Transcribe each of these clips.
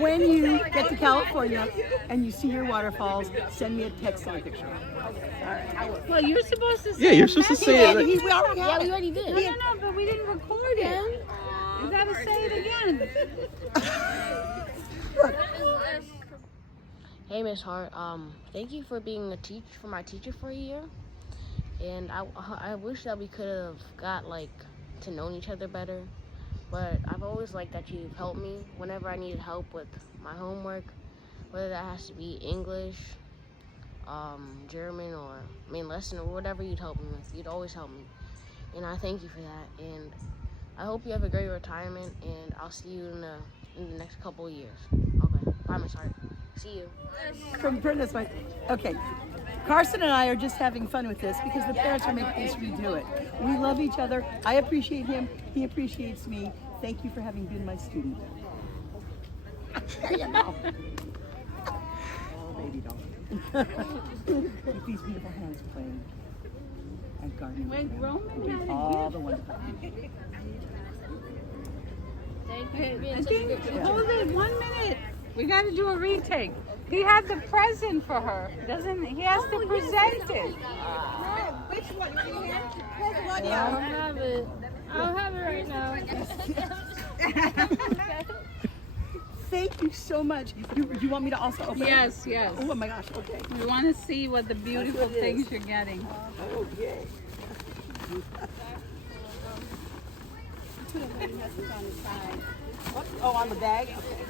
when you get to California and you see your waterfalls, send me a text and a picture. Well, you're supposed to say Yeah, you're supposed to say it. We already Yeah, have we it. already did. No, but we didn't record it. You gotta say it again. Hey, Miss Hart. Thank you for being my teacher for a year. And I wish that we could have got to know each other better. But I've always liked that you've helped me whenever I needed help with my homework, whether that has to be English, German, or main lesson, or whatever you'd help me with. You'd always help me. And I thank you for that. And I hope you have a great retirement, and I'll see you in the next couple of years. Okay. Bye, Miss Hart. See you. From Brenda's mind. Okay. Carson and I are just having fun with this because the parents are making us redo it. We love each other. I appreciate him. He appreciates me. Thank you for having been my student. There you go. Oh, baby doll. With these beautiful hands playing and gardening. Wait, Roman Doing had all the wonderful things. I think, hold it 1 minute. We got to do a retake. He had the present for her. Doesn't he? Has to present it. Which one? I'll have it. I'll have it right now. Thank you so much. You want me to also open it? Yes, yes. Oh my gosh, okay. We want to see what the beautiful That's what it things is. you're getting. Oh, yay. Oh, on the bag? Okay.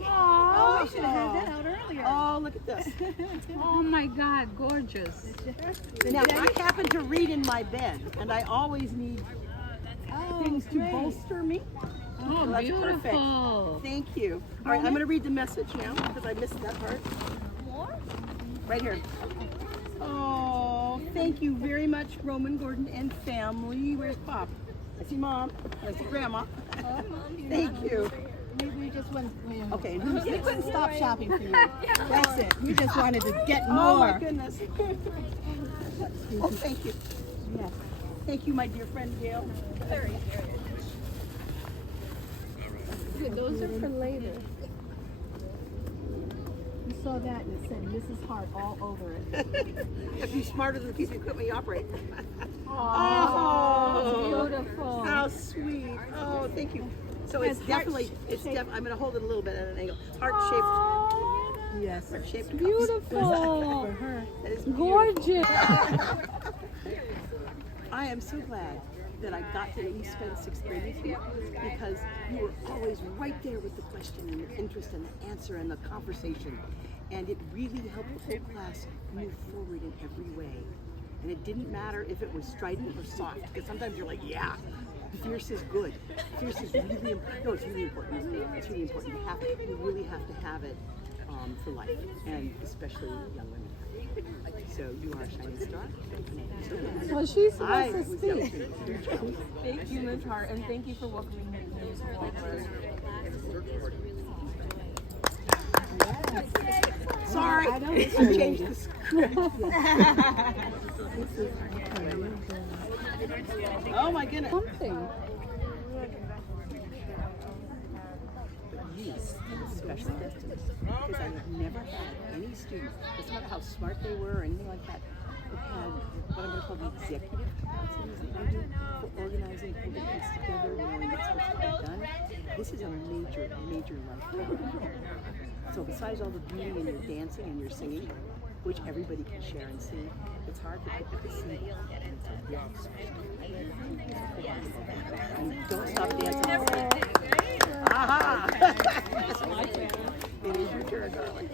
Oh, I should have had that out earlier. Oh, look at this. Oh my God, gorgeous. Now, I happen to read in my bed, and I always need things to bolster me. Oh, That's beautiful. perfect. Thank you. All right, I'm going to read the message now because I missed that part. More? Right here. Oh, thank you very much, Roman, Gordon, and family. Where's Pop? I see Mom. I see Grandma. Thank you. We just went. Okay. We couldn't stop shopping for you. That's it. We just wanted to get more. Oh my goodness. Oh, thank you. Yes. Thank you, my dear friend Gail. Those are for later. You saw that and it said Mrs. Hart all over it. If you're smarter than the piece of equipment you operate. Oh, beautiful. How sweet. Oh, thank you. So it's definitely, I'm going to hold it a little bit at an angle. Heart-shaped. Yes. Heart-shaped. Beautiful. For her. That is beautiful. Gorgeous. I am so glad that I got to at least spend 6th grade with you because you were always right there with the question and the interest and the answer and the conversation. And it really helped the whole class move forward in every way. And it didn't matter if it was strident or soft, because sometimes you're like, yeah, fierce is good. Fierce is really important. No, it's really important. It's really important. You really have to have it for life, and especially young women. So you are a shining star. Well, she's supposed to speak. Thank you, Ms. Hart, and thank you for welcoming me to Walmart. Sorry, I changed the script. Oh my goodness. Something. These special destinies, because I have never had any student, doesn't matter how smart they were or anything like that, that had what I'm going to call the executive capacities that I do for organizing, putting things together, knowing what's supposed to be done. This is a major, major life changer. So besides all the beauty in your dancing and your singing, which everybody can share and see, it's hard to put the seed and it's a real special. And don't stop dancing. Aha! It is your turn, darling.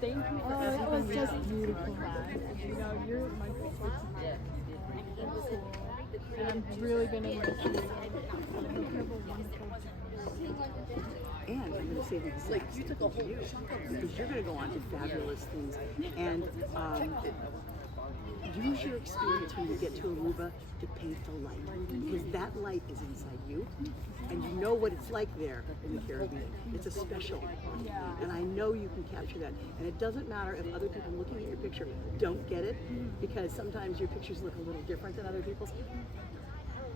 Thank you for It was just beautiful. You know, you're my favorite. And I'm really going to miss you. And I'm going to say the exact same thing to you, because you're going to go on to fabulous things. And use your experience when you get to Aruba to paint the light, because that light is inside you, and you know what it's like there in the Caribbean. It's a special one, and I know you can capture that. And it doesn't matter if other people looking at your picture don't get it, because sometimes your pictures look a little different than other people's.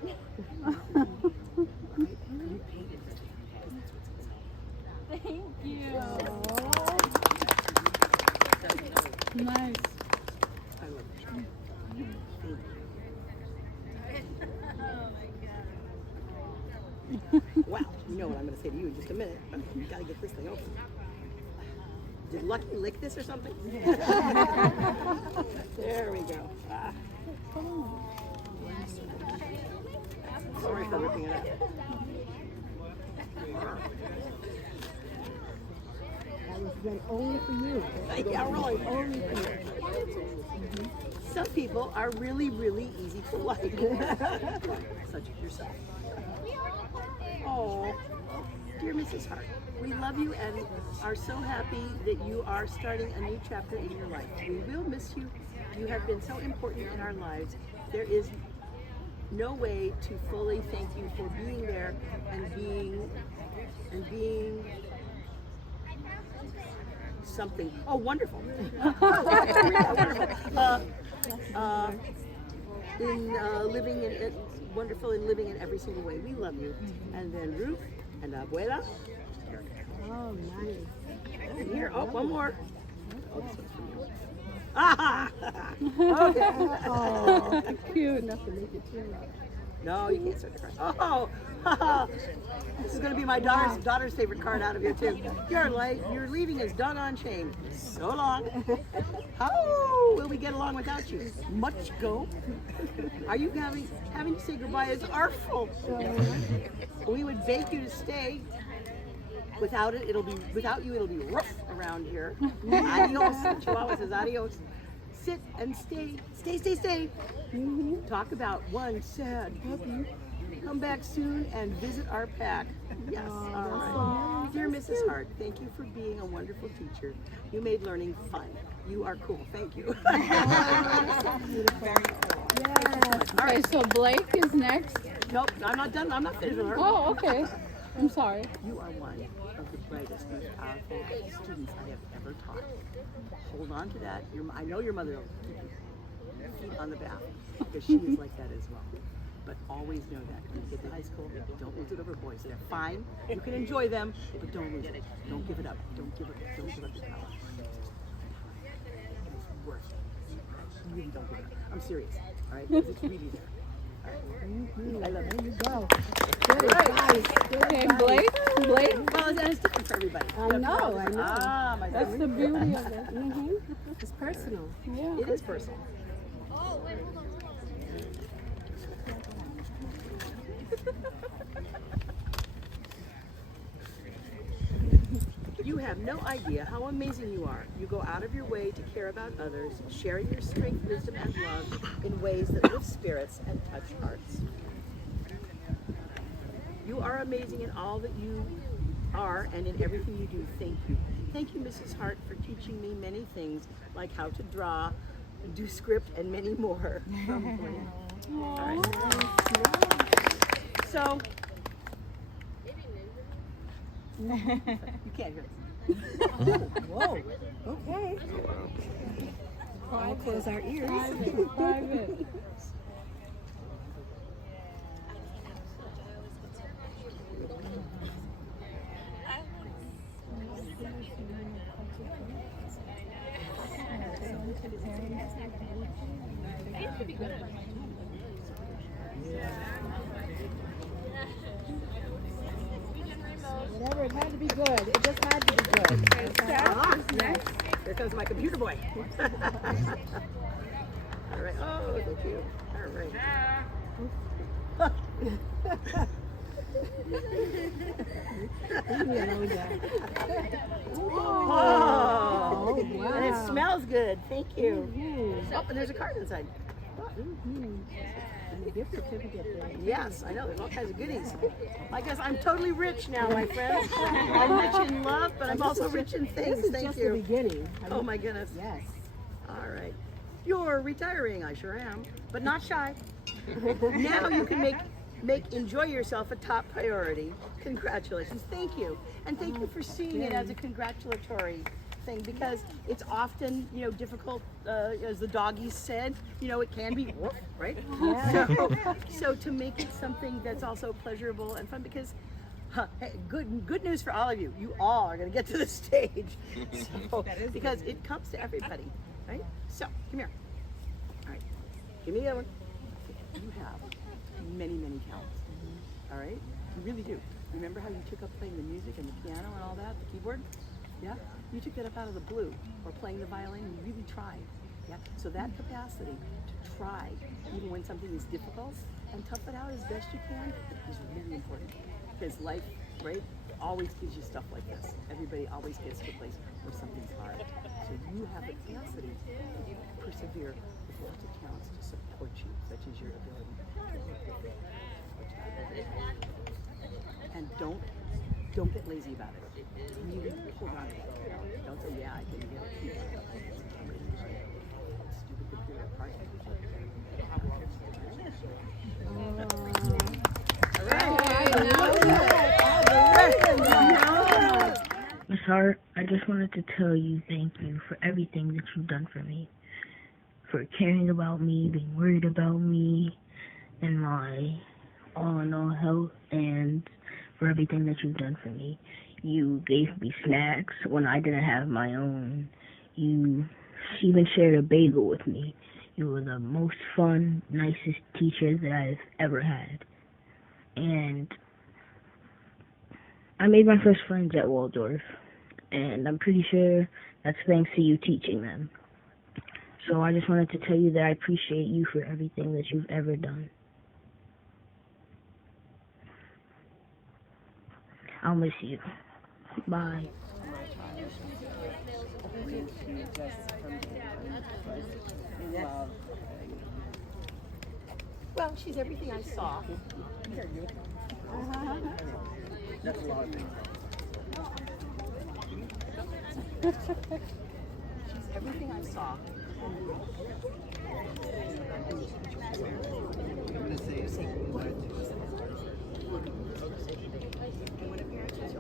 Right? You paint it, because that's what's inside. Thank you. Nice. I love it. Wow, you know what I'm going to say to you in just a minute, but you got to get this thing open. Did Lucky lick this or something? There we go. Ah. Sorry for ripping it up. That was meant only for you. Yeah, really. Only for you. Some people are really, really easy to like, such as yourself. Oh, dear Mrs. Hart, we love you and are so happy that you are starting a new chapter in your life. We will miss you. You have been so important in our lives. There is no way to fully thank you for being there and being something. Oh, wonderful. Living in wonderful and living in every single way. We love you. And then Ruth and Abuela. Oh, nice. And here, oh, one more. Oh, this one's for you. Ah! Okay. Oh, cute enough to make it tear up. No, you can't start to cry. Oh, this is going to be my daughter's favorite card out of here too. You're leaving is doggone shame. So long. How will we get along without you? Much go. Are you having to say goodbye is artful. We would beg you to stay. Without you, it'll be rough around here. Adios. Chihuahua says adios. Sit and stay. Stay. Talk about one sad puppy. Come back soon and visit our pack. Yes, all right. Dear Mrs. Hart, thank you for being a wonderful teacher. You made learning fun. You are cool. Thank you. Very cool. Yes. Okay, so Blake is next. Nope, I'm not done. I'm not finished with her. Oh, okay. I'm sorry. You are one of the brightest, most powerful students I have ever taught. Hold on to that. I know your mother will keep your feet on the back because she is like that as well. But always know that when you get to high school, don't lose it over boys. They're fine. You can enjoy them, but don't lose it. Don't give it up. Don't give up your power. It's worth it. Really don't give it up. I'm serious. All right? Because it's really there. I love it. There you go. Good advice. Okay, Blake. Well, it's different for everybody. I know. Ah, my That's the beauty of it. It's personal. Yeah. It is personal. You have no idea how amazing you are. You go out of your way to care about others, sharing your strength, wisdom, and love in ways that lift spirits and touch hearts. You are amazing in all that you are and in everything you do. Thank you. Thank you, Mrs. Hart, for teaching me many things, like how to draw, do script, and many more. All right. So, you can't hear this. Whoa. Okay. I'll close our ears. Private. Whatever, it had to be good. It just had to be good. Here comes my computer boy. All right. Oh, thank you. All right. Leave me alone, Dad. Oh, wow. And it smells good. Thank you. Mhm. Oh, and there's a card inside. And the gift certificate there. Yes, I know. There's all kinds of goodies. I guess I'm totally rich now, my friends. I'm rich in love, but I'm also rich in things. This is Thank just you. the beginning. Oh my goodness. Yes. All right. You're retiring, I sure am, but not shy. Now you can make enjoy yourself a top priority. Congratulations. Thank you. And thank you for seeing it as a congratulatory thing, because it's often, difficult, as the doggies said, it can be woof, right? Yeah. So to make it something that's also pleasurable and fun, because Hey, good news for all of you. You all are going to get to the stage. So, because it comes to everybody, right? So, come here. All right. Give me the other one. You have many, many talents. All right? You really do. Remember how you took up playing the music and the piano and all that, the keyboard? Yeah? You took that up out of the blue. Or playing the violin, you really tried. Yeah? So that capacity to try, even when something is difficult, and tough it out as best you can, is really important. Because life, right, always gives you stuff like this. Everybody always gets to a place where something's hard. So you have the capacity to persevere with lots of talents to support you, such as your ability to work with it. And don't get lazy about it. Really hold on to it. Don't say, yeah, I can get it. Stupid computer part. Miss Hart, I just wanted to tell you thank you for everything that you've done for me. For caring about me, being worried about me, and my all-in-all health, and for everything that you've done for me. You gave me snacks when I didn't have my own. You even shared a bagel with me. You were the most fun, nicest teacher that I've ever had. And I made my first friends at Waldorf, and I'm pretty sure that's thanks to you teaching them. So I just wanted to tell you that I appreciate you for everything that you've ever done. I'll miss you. Bye. Well, she's everything I saw. That's a lot of things. She's everything I saw.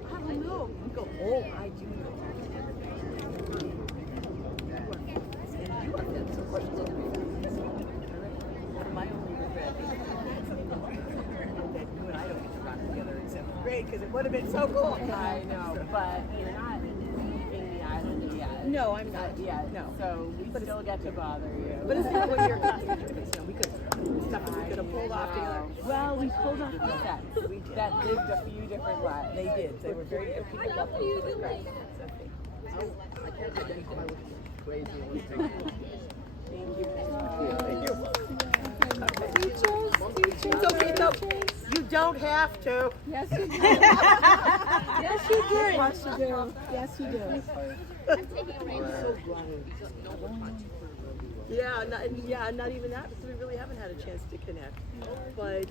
I don't know. You go, oh, I do know. And you are fit. So questions are going to be my only regret is that you and I don't get to run together in 7th grade because it would have been so cool. I know, but you're not in the island yet. No, I'm not. Yet. No. So we still get to bother you. But it's not when you're a class teacher because we could stuff that we could have pulled off together. Well, we pulled off the sets. We did. That lived a few different lives. They did. They were very people loved them. It was great. I can't identify with crazy. Thank you. Thank you. Teachers. It's okay, no. You don't have to. Yes, you do. Yes, you do. Yes, you do. Yes, you do. Yeah, not even that because we really haven't had a chance to connect. But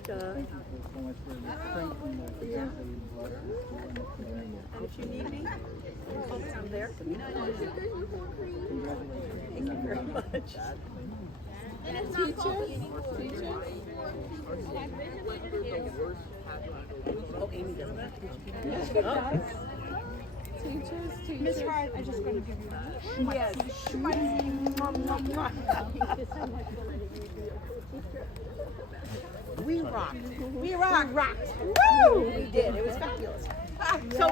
yeah. And if you need me, I'm there. Thank you very much. Teachers. Oh, Amy doesn't have to teach me. Yes, she does. Teachers. Miss Hart, I'm just going to give you a Yes. We rocked. We rocked. Woo! We did. It was fabulous. So,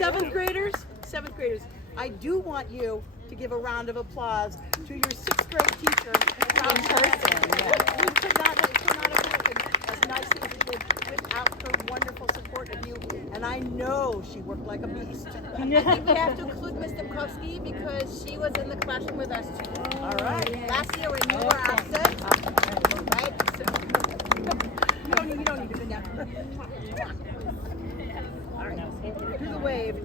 7th graders, I do want you to give a round of applause to your 6th grade teacher. In person, We could not have happened as nicely as it did without her wonderful support of you. And I know she worked like a beast. I think we have to include Ms. Demkowski because she was in the classroom with us too. All right. Last year when you were absent, right? So, You don't need to do that. All right. Do the wave.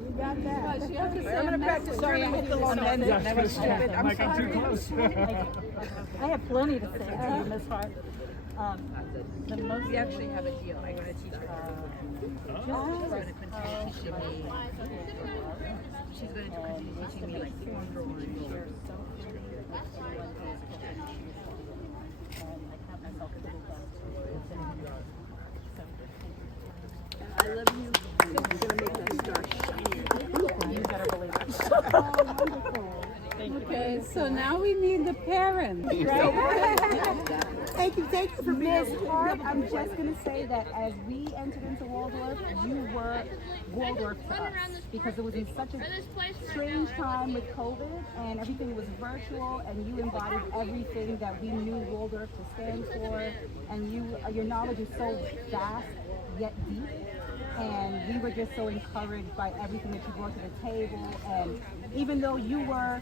You got that. I'm going to practice. Sorry, I hit the long end. That was stupid. I'm sorry. I have plenty to say to you, Ms. Hart. We actually have a deal. I'm going to teach her. She's going to continue teaching me. She's going to continue teaching me like drawing. I love you. You're going to make that star shine. You better believe it. Wonderful. Okay, So now we need the parents, right? Thank you for being Miss Hart, I'm just going to say that as we entered into Waldorf, you were Waldorf to us because it was in such a strange time with COVID and everything was virtual, and you embodied everything that we knew Waldorf to stand for, and your knowledge is so vast yet deep, and we were just so encouraged by everything that you brought to the table. And even though you were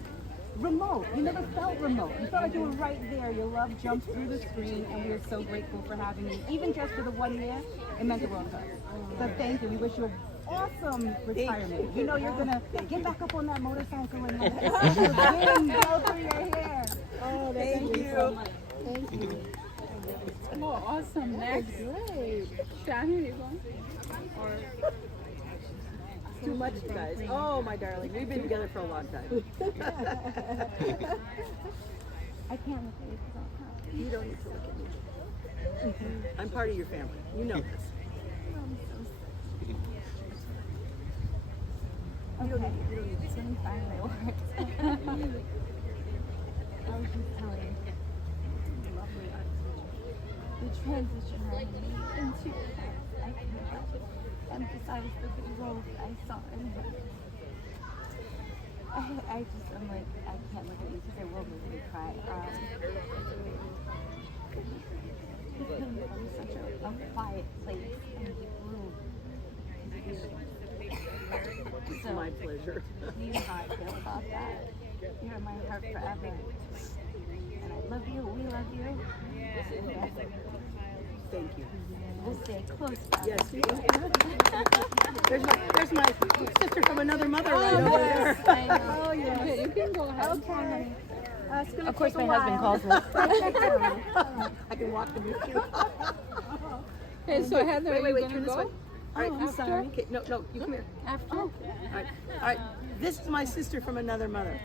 remote, you never felt remote. You felt like you were right there. Your love jumped through the screen, and we are so grateful for having you. Even just for the 1 year, it meant the world to us. So thank you. We wish you an awesome retirement. You know you're gonna get back up on that motorcycle and like again, go through your hair. Oh, thank you so much. Thank you. Oh, awesome. Next. Great. Shannon, you want? Too much, guys. Oh, my darling, we've been together for a long time. I can't look at you because I'll cry. You don't need to look at me. I'm part of your family. You know this. Okay, so we finally worked. I was just telling you, lovely art teacher, the transition I made into I can emphasize the growth I saw in her. I'm like, I can't look at you because it will make me cry. It came from such a quiet place and you grew. It's my pleasure. You know how I feel about that. You're in my heart forever. And I love you. We love you. Thank you. We'll stay close. Yes. There's my sister from another mother right over there. I know. Oh, yes. Okay, you can go ahead. Okay. It's gonna Of course, take a my husband while. calls us. I can walk them with you. Okay, so Heather, are you Wait, gonna turn this go? way. All right, I'm sorry. Okay, no, you come here. After? All right. This is my sister from another mother.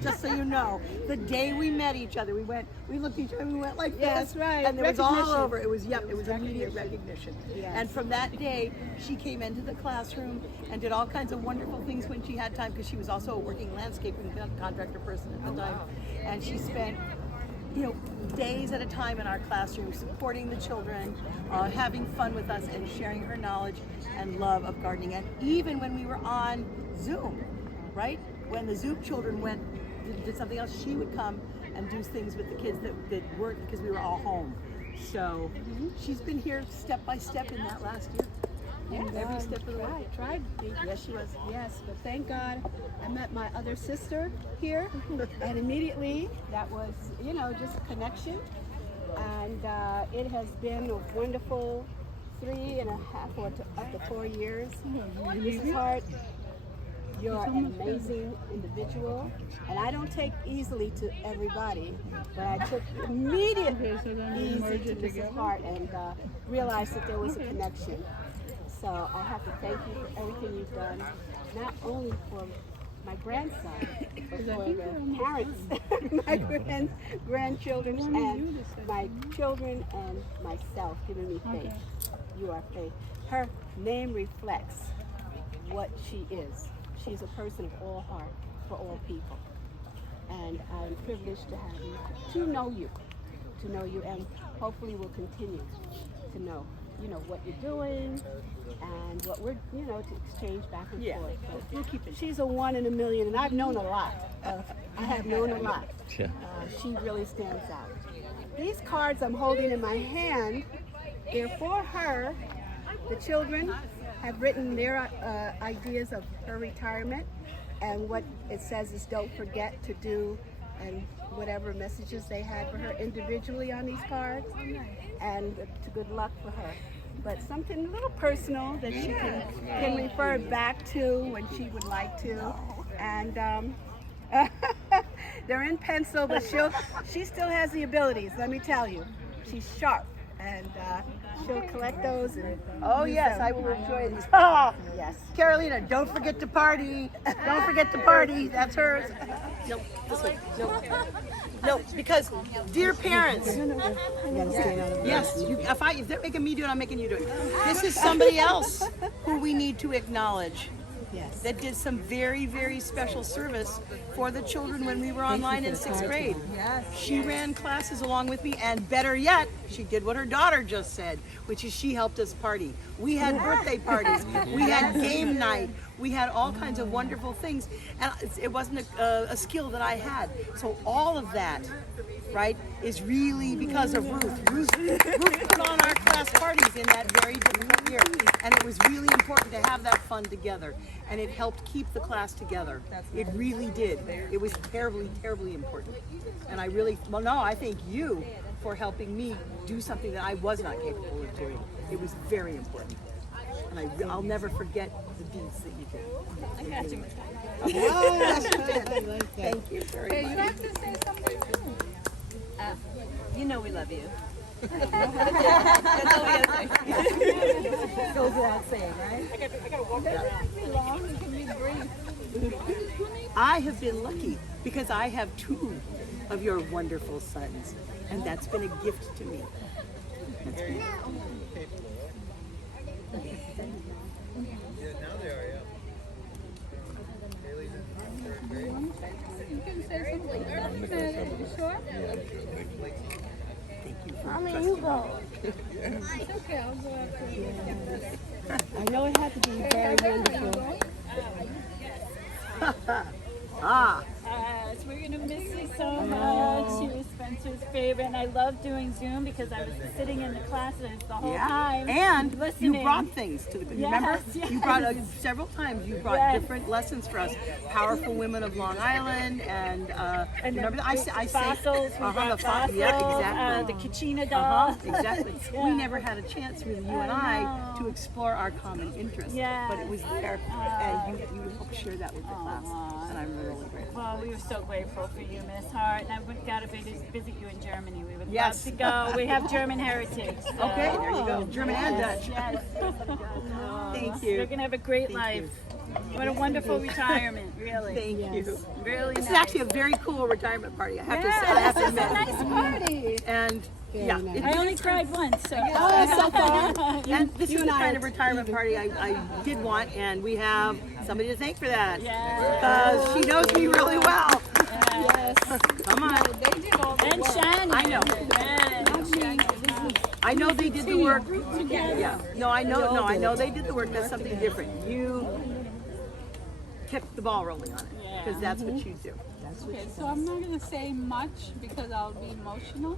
Just so you know, the day we met each other, we looked at each other, and we went like this. Yes, right. And it was all Recognition. over. It was immediate recognition. Yes. And from that day, she came into the classroom and did all kinds of wonderful things when she had time, because she was also a working landscaping contractor person at the time. And she spent days at a time in our classroom supporting the children, having fun with us, and sharing her knowledge and love of gardening. And even when we were on Zoom, right? When the Zoom children did something else, she would come and do things with the kids that weren't, because we were all home. So she's been here step by step in that last year. Yes. Every step of the way. Tried. Yes, she was. Yes, but thank God I met my other sister here, and immediately that was, just a connection. And it has been a wonderful 3.5 or up to 4 years. Mrs. Hart, you're an amazing individual, and I don't take easily to everybody, but I took immediate easy to Mrs. Hart and realized that there was a connection. So I have to thank you for everything you've done, not only for my grandson, but for the parents, my grandchildren, and my children, and myself, giving me faith. You are faith. Her name reflects what she is. She's a person of all heart for all people. And I'm privileged to have you, to know you, and hopefully we'll continue to know what you're doing and what we're, to exchange back and forth. So we'll keep it. She's a 1 in a million, and I've known a lot. I have known a lot. She really stands out. These cards I'm holding in my hand, they're for her. The children have written their ideas of her retirement, and what it says is don't forget to do, and whatever messages they had for her individually on these cards, and to good luck for her. But something a little personal that she can refer back to when she would like to. And they're in pencil, but she still has the abilities, let me tell you. She's sharp, and she'll collect those. And Oh yes, I will enjoy these. Oh, yes. Carolina, don't forget to party. Don't forget to party. That's hers. No, this way. No, because dear parents. Yes, if they're making me do it, I'm making you do it. This is somebody else who we need to acknowledge Yes. That did some very, very special service for the children when we were online in 6th grade. Yes. She ran classes along with me, and better yet, she did what her daughter just said, which is she helped us party. We had birthday parties, we had game night, we had all kinds of wonderful things, and it wasn't a skill that I had. So all of that, right, is really because of Ruth. Ruth put on our class parties in that very difficult year, and it was really important to have that fun together, and it helped keep the class together. It really did. It was terribly, terribly important. And I thank you for helping me do something that I was not capable of doing. It was very important. And I'll never forget the deeds that you did. I got you. Yes, you did. Thank you very much. You have to say something too. You know we love you. Goes without saying, right? I have been lucky because I have 2 of your wonderful sons, and that's been a gift to me. You can say something. Sure? Mommy, you go. It's okay, I'll go after you. I know it had to be very wonderful. Yes, we're gonna miss you so much. You were Spencer's favorite, and I love doing Zoom because I was sitting in the classes the whole time. And listening. you brought things to the remember? Yes. You brought several times. You brought Yes. different lessons for us. Powerful women of Long Island, and remember I say fossils. We brought fossils. Yeah, exactly. The Kachina doll. Exactly. Yeah. We never had a chance, really, you and I, to explore our common interests. Yes. But it was there, and you helped share that with the class, and I'm really grateful. Well, we were so grateful for you, Miss Hart, and I got to visit you in Germany. We would Yes. love to go. We have German heritage. So. Okay, there you go. German and Dutch. Yes. Thank you. You're gonna have a great life. What a wonderful retirement, really. Thank you. Really This nice. is actually a very cool retirement party. I have to say, I have to This is admit. a nice party. And yeah, I only cried once, so. So far. and this is and the I kind are of retirement party I did want, and we have somebody to thank for that. Yes. She knows me really well. Yes. Come on. They did all the And work. Shannon. I know. I know they did the work. Yeah. No, I know. No, I know they did the work. That's something different. You kept the ball rolling on it because that's what you do. Okay, so I'm not going to say much because I'll be emotional.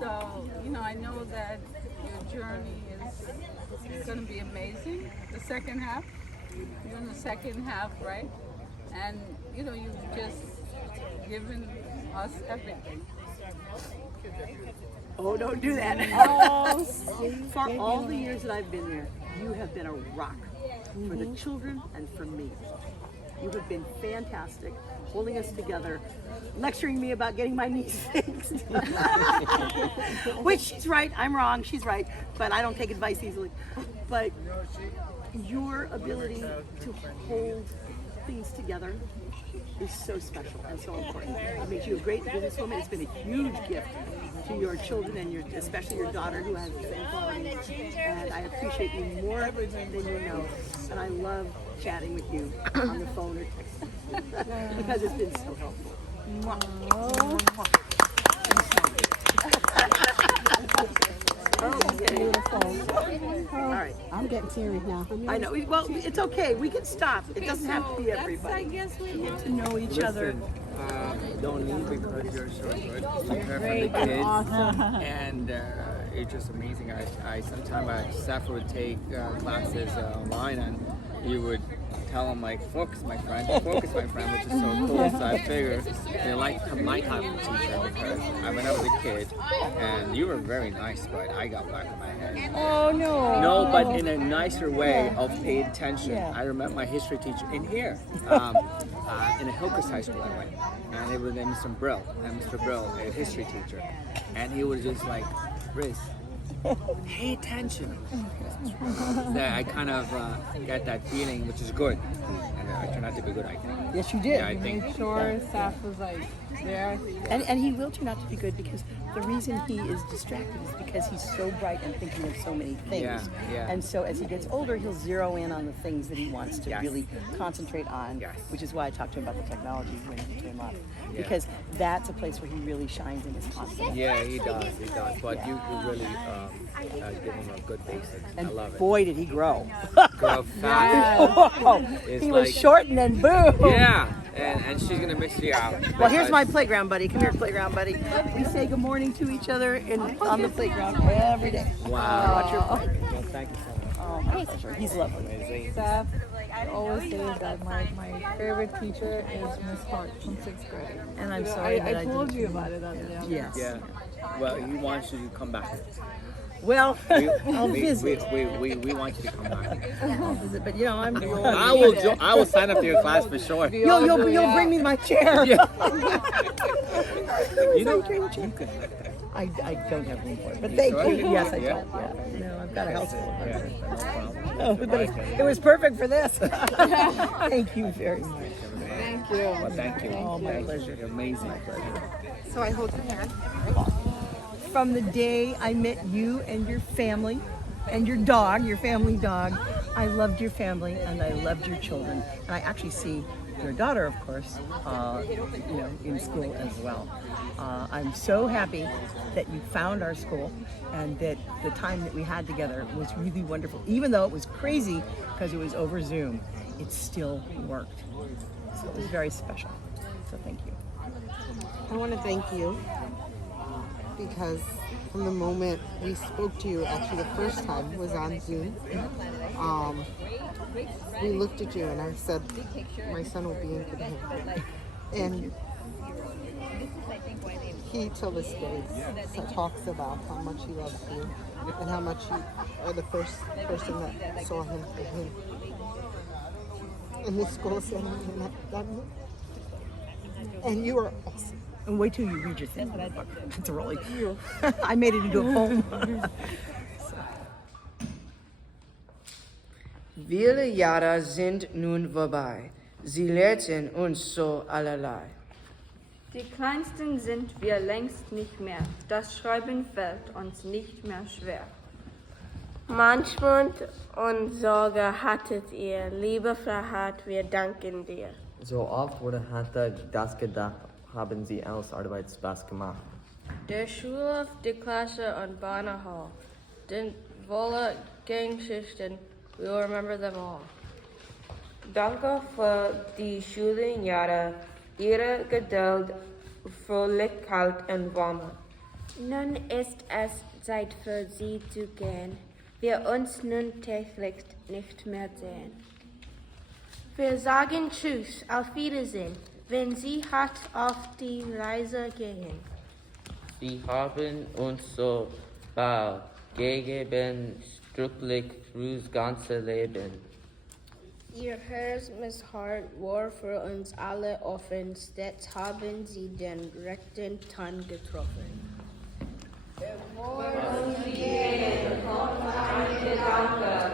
So, I know that your journey is going to be amazing. The second half, you're in the second half, right? And, you've just given us everything. Oh, don't do that. For all the years that I've been there, you have been a rock for the children and for me. You have been fantastic, holding us together, lecturing me about getting my knees fixed. Which she's right, I'm wrong, she's right, but I don't take advice easily. But your ability to hold things together is so special and so important. It makes you a great businesswoman. It's been a huge gift to your children and especially your daughter who has the same qualities. And I appreciate you more than you know. And I love chatting with you on the phone or text because it's been so helpful. Okay. All right. I'm getting teary now. I know. Well, it's okay. We can stop. It doesn't have to be everybody. Get to know each other. Don't leave because you're so good. You care for the kids, and it's just amazing. I sometimes Seth would take classes online, and you would tell them like, "Focus, my friend, which is so cool. So I figured they like my type of teacher because when I was a kid, and you were very nice, but I got back in my head. Oh, no. No, but in a nicer way of paid attention. I remember my history teacher in here, in a Hillcrest High School I went, and it was Mr. Brill, a history teacher, and he was just like, Riz, Pay attention. So I kind of get that feeling, which is good. And I turned out to be good, I think. Yes, you did. Yeah, I think. Make sure Saf was like there. And he will turn out to be good because the reason he is distracted is because he's so bright and thinking of so many things. Yeah, yeah. And so as he gets older, he'll zero in on the things that he wants to Yes. really concentrate on, Yes. which is why I talked to him about the technology when he came up. Yeah. Because that's a place where he really shines in his confidence. Yeah, he does. But you really give him a good basic. I And love it. boy, did he grow. Go fast. It's He was like- short and then boom. Yeah, and she's gonna miss you out. Well, here's my playground buddy. Come here, playground buddy. We say good morning to each other on the playground every day. Wow. Watch your play. Well, thank you so much. Oh, my pleasure. He's lovely. Amazing. Saf always says that my favorite teacher is Miss Hart from 6th grade. And I'm sorry that I I told didn't- you about it the other day. Yes. Yeah. Well, he wants you to come back. Well, We, I'll we, visit. we want you to come back. I'll visit, but you know, I'm. I will sign up to your class for sure. You'll bring me my chair. You know, you could. I don't have room for it, but thank sure? you. Yes, I Yeah. don't. Yeah. No, I've got a house full of Yeah. them. No No, but it was perfect for this. Thank you very much. Thank you. Well, thank you. Oh, my Thank you. pleasure. You're amazing. So I hold your hand. From the day I met you and your family and your dog, your family dog, I loved your family and I loved your children. And I actually see your daughter, of course, in school as well. I'm so happy that you found our school and that the time that we had together was really wonderful. Even though it was crazy because it was over Zoom, it still worked. So it was very special. So thank you. I want to thank you because from the moment we spoke to you, actually the first time was on Zoom, we looked at you and I said, my son will be in good hands. And he till this day talks about how much he loves you and how much you are the first person that saw him for him. In this school setting, and you are awesome. And wait till you read your thing. It's really. I made it into a poem. Viele Jahre sind nun vorbei. Sie lehrten uns so allerlei. Die Kleinsten sind wir längst nicht mehr. Das Schreiben fällt uns nicht mehr schwer. Manchmal und Sorge hattet ihr, liebe Frau Hart, wir danken dir. So oft wurde hatte das gedacht, haben Sie Ausarbeit Spaß gemacht. Der Schulhof, die Klasse und Bahnhof, den voller Geschichten, we'll remember them all. Danke für die schönen Jahre, Ihre Geduld, Fröhlichkeit und Wärme. Nun ist es Zeit für Sie zu gehen. Wir uns nun täglich nicht mehr sehen. Wir sagen Tschüss, auf Wiedersehen, wenn Sie hart auf die Reise gehen. Sie haben uns so bald gegeben, strictlich fürs ganze Leben. Ihr Herz, Miss Hart, war für uns alle offen, stets haben Sie den rechten Ton getroffen. Vor uns gehen, kommt ein Gedanke,